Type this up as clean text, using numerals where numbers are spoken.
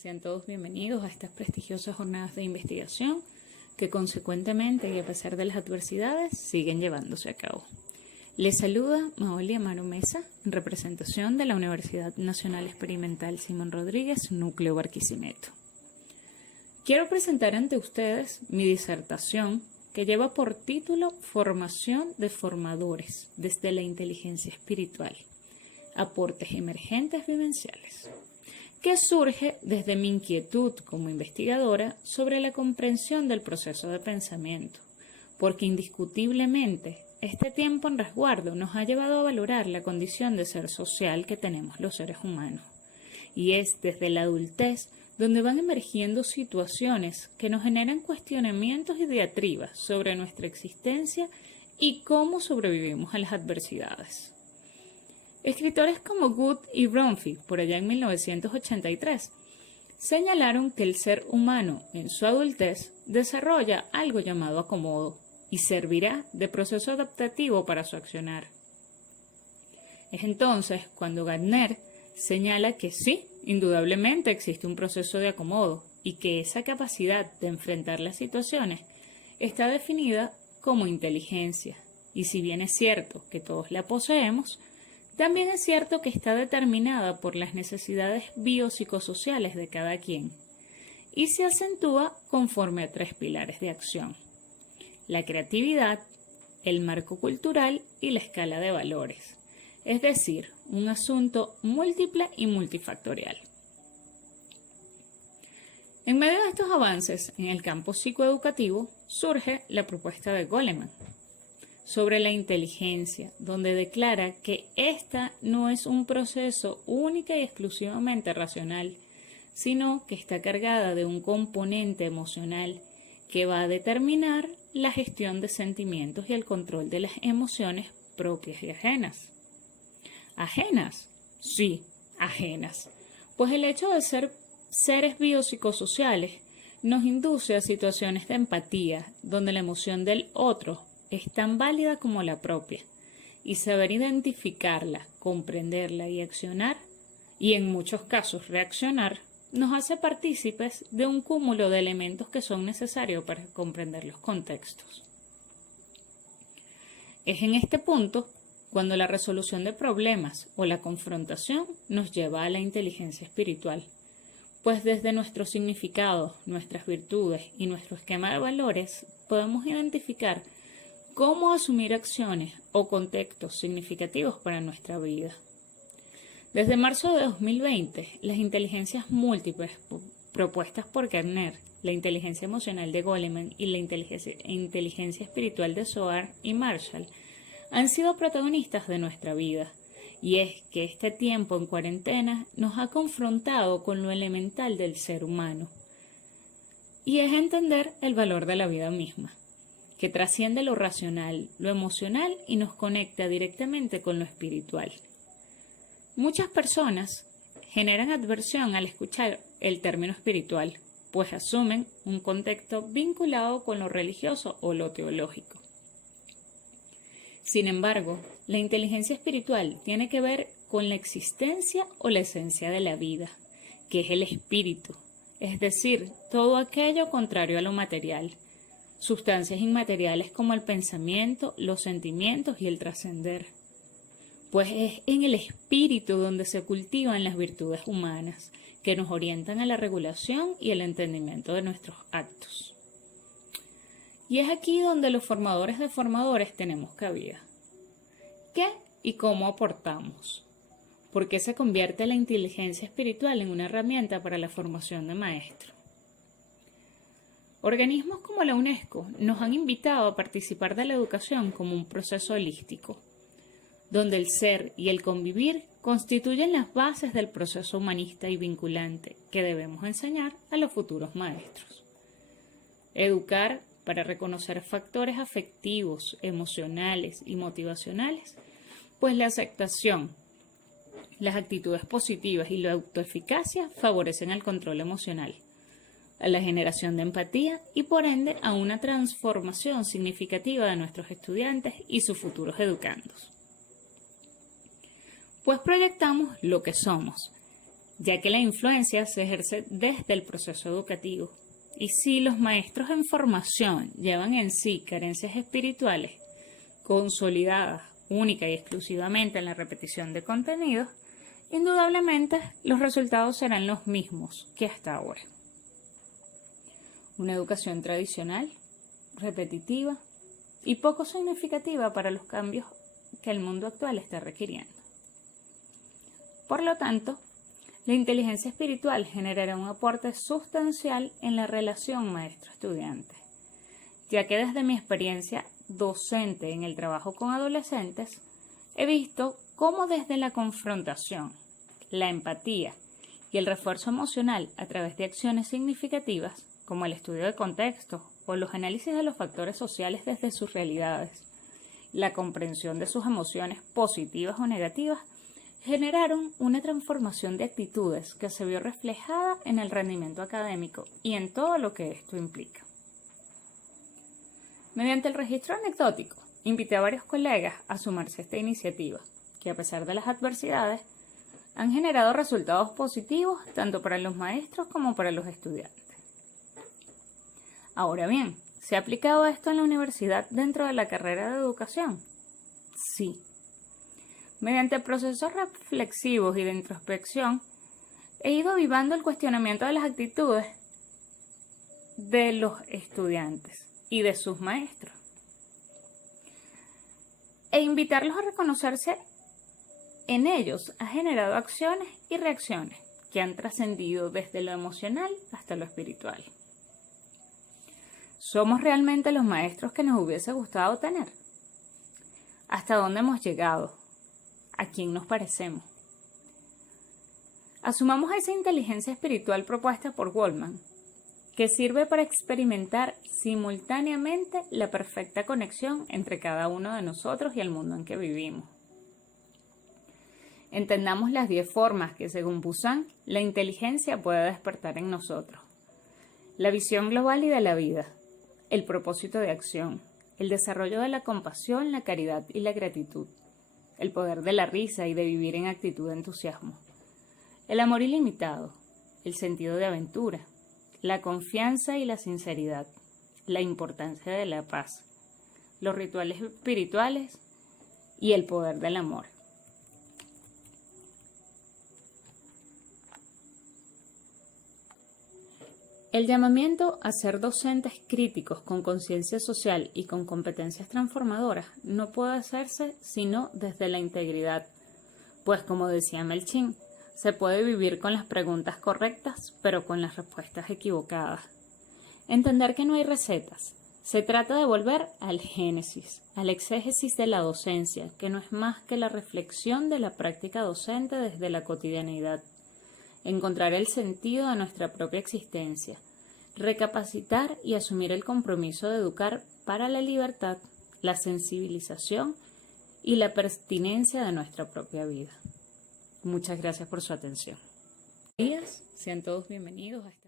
Sean todos bienvenidos a estas prestigiosas jornadas de investigación que consecuentemente y a pesar de las adversidades siguen llevándose a cabo. Les saluda Maoli Amaro Mesa en representación de la Universidad Nacional Experimental Simón Rodríguez, Núcleo Barquisimeto. Quiero presentar ante ustedes mi disertación que lleva por título Formación de formadores desde la inteligencia espiritual, aportes emergentes vivenciales, que surge desde mi inquietud como investigadora sobre la comprensión del proceso de pensamiento, porque indiscutiblemente este tiempo en resguardo nos ha llevado a valorar la condición de ser social que tenemos los seres humanos, y es desde la adultez donde van emergiendo situaciones que nos generan cuestionamientos y diatribas sobre nuestra existencia y cómo sobrevivimos a las adversidades. Escritores como Good y Bromfield, por allá en 1983, señalaron que el ser humano en su adultez desarrolla algo llamado acomodo y servirá de proceso adaptativo para su accionar. Es entonces cuando Gardner señala que sí, indudablemente existe un proceso de acomodo y que esa capacidad de enfrentar las situaciones está definida como inteligencia. Y si bien es cierto que todos la poseemos, también es cierto que está determinada por las necesidades biopsicosociales de cada quien y se acentúa conforme a tres pilares de acción: la creatividad, el marco cultural y la escala de valores. Es decir, un asunto múltiple y multifactorial. En medio de estos avances en el campo psicoeducativo surge la propuesta de Goleman sobre la inteligencia, donde declara que esta no es un proceso única y exclusivamente racional, sino que está cargada de un componente emocional que va a determinar la gestión de sentimientos y el control de las emociones propias y ajenas. ¿Ajenas? Sí, ajenas. Pues el hecho de ser seres biopsicosociales nos induce a situaciones de empatía, donde la emoción del otro es tan válida como la propia, y saber identificarla, comprenderla y accionar, y en muchos casos reaccionar, nos hace partícipes de un cúmulo de elementos que son necesarios para comprender los contextos. Es en este punto cuando la resolución de problemas o la confrontación nos lleva a la inteligencia espiritual, pues desde nuestro significado, nuestras virtudes y nuestro esquema de valores podemos identificar cómo asumir acciones o contextos significativos para nuestra vida. Desde marzo de 2020, las inteligencias múltiples propuestas por Gardner, la inteligencia emocional de Goleman y la inteligencia espiritual de Zohar y Marshall, han sido protagonistas de nuestra vida, y es que este tiempo en cuarentena nos ha confrontado con lo elemental del ser humano, y es entender el valor de la vida misma, que trasciende lo racional, lo emocional y nos conecta directamente con lo espiritual. Muchas personas generan adversión al escuchar el término espiritual, pues asumen un contexto vinculado con lo religioso o lo teológico. Sin embargo, la inteligencia espiritual tiene que ver con la existencia o la esencia de la vida, que es el espíritu, es decir, todo aquello contrario a lo material, sustancias inmateriales como el pensamiento, los sentimientos y el trascender. Pues es en el espíritu donde se cultivan las virtudes humanas, que nos orientan a la regulación y el entendimiento de nuestros actos. Y es aquí donde los formadores de formadores tenemos cabida. ¿Qué y cómo aportamos? ¿Por qué se convierte la inteligencia espiritual en una herramienta para la formación de maestros? Organismos como la UNESCO nos han invitado a participar de la educación como un proceso holístico, donde el ser y el convivir constituyen las bases del proceso humanista y vinculante que debemos enseñar a los futuros maestros. Educar para reconocer factores afectivos, emocionales y motivacionales, pues la aceptación, las actitudes positivas y la autoeficacia favorecen el control emocional, a la generación de empatía y por ende a una transformación significativa de nuestros estudiantes y sus futuros educandos. Pues proyectamos lo que somos ya que la influencia se ejerce desde el proceso educativo. Y si los maestros en formación llevan en sí carencias espirituales consolidadas única y exclusivamente en la repetición de contenidos, indudablemente los resultados serán los mismos que hasta ahora. Una educación tradicional, repetitiva y poco significativa para los cambios que el mundo actual está requiriendo. Por lo tanto, la inteligencia espiritual generará un aporte sustancial en la relación maestro-estudiante, ya que desde mi experiencia docente en el trabajo con adolescentes, he visto cómo desde la confrontación, la empatía y el refuerzo emocional a través de acciones significativas, como el estudio de contexto o los análisis de los factores sociales desde sus realidades, la comprensión de sus emociones positivas o negativas, generaron una transformación de actitudes que se vio reflejada en el rendimiento académico y en todo lo que esto implica. Mediante el registro anecdótico, invité a varios colegas a sumarse a esta iniciativa, que a pesar de las adversidades, han generado resultados positivos tanto para los maestros como para los estudiantes. Ahora bien, ¿se ha aplicado esto en la universidad dentro de la carrera de educación? Sí. Mediante procesos reflexivos y de introspección, he ido avivando el cuestionamiento de las actitudes de los estudiantes y de sus maestros, e invitarlos a reconocerse en ellos ha generado acciones y reacciones que han trascendido desde lo emocional hasta lo espiritual. ¿Somos realmente los maestros que nos hubiese gustado tener? ¿Hasta dónde hemos llegado? ¿A quién nos parecemos? Asumamos esa inteligencia espiritual propuesta por Goldman, que sirve para experimentar simultáneamente la perfecta conexión entre cada uno de nosotros y el mundo en que vivimos. Entendamos las 10 formas que, según Busan, la inteligencia puede despertar en nosotros. La visión global y de la vida, el propósito de acción, el desarrollo de la compasión, la caridad y la gratitud, el poder de la risa y de vivir en actitud de entusiasmo, el amor ilimitado, el sentido de aventura, la confianza y la sinceridad, la importancia de la paz, los rituales espirituales y el poder del amor. El llamamiento a ser docentes críticos con conciencia social y con competencias transformadoras no puede hacerse sino desde la integridad, pues como decía Melching, se puede vivir con las preguntas correctas, pero con las respuestas equivocadas. Entender que no hay recetas. Se trata de volver al génesis, al exégesis de la docencia, que no es más que la reflexión de la práctica docente desde la cotidianidad. Encontrar el sentido de nuestra propia existencia, recapacitar y asumir el compromiso de educar para la libertad, la sensibilización y la pertinencia de nuestra propia vida. Muchas gracias por su atención. Sean todos bienvenidos a esta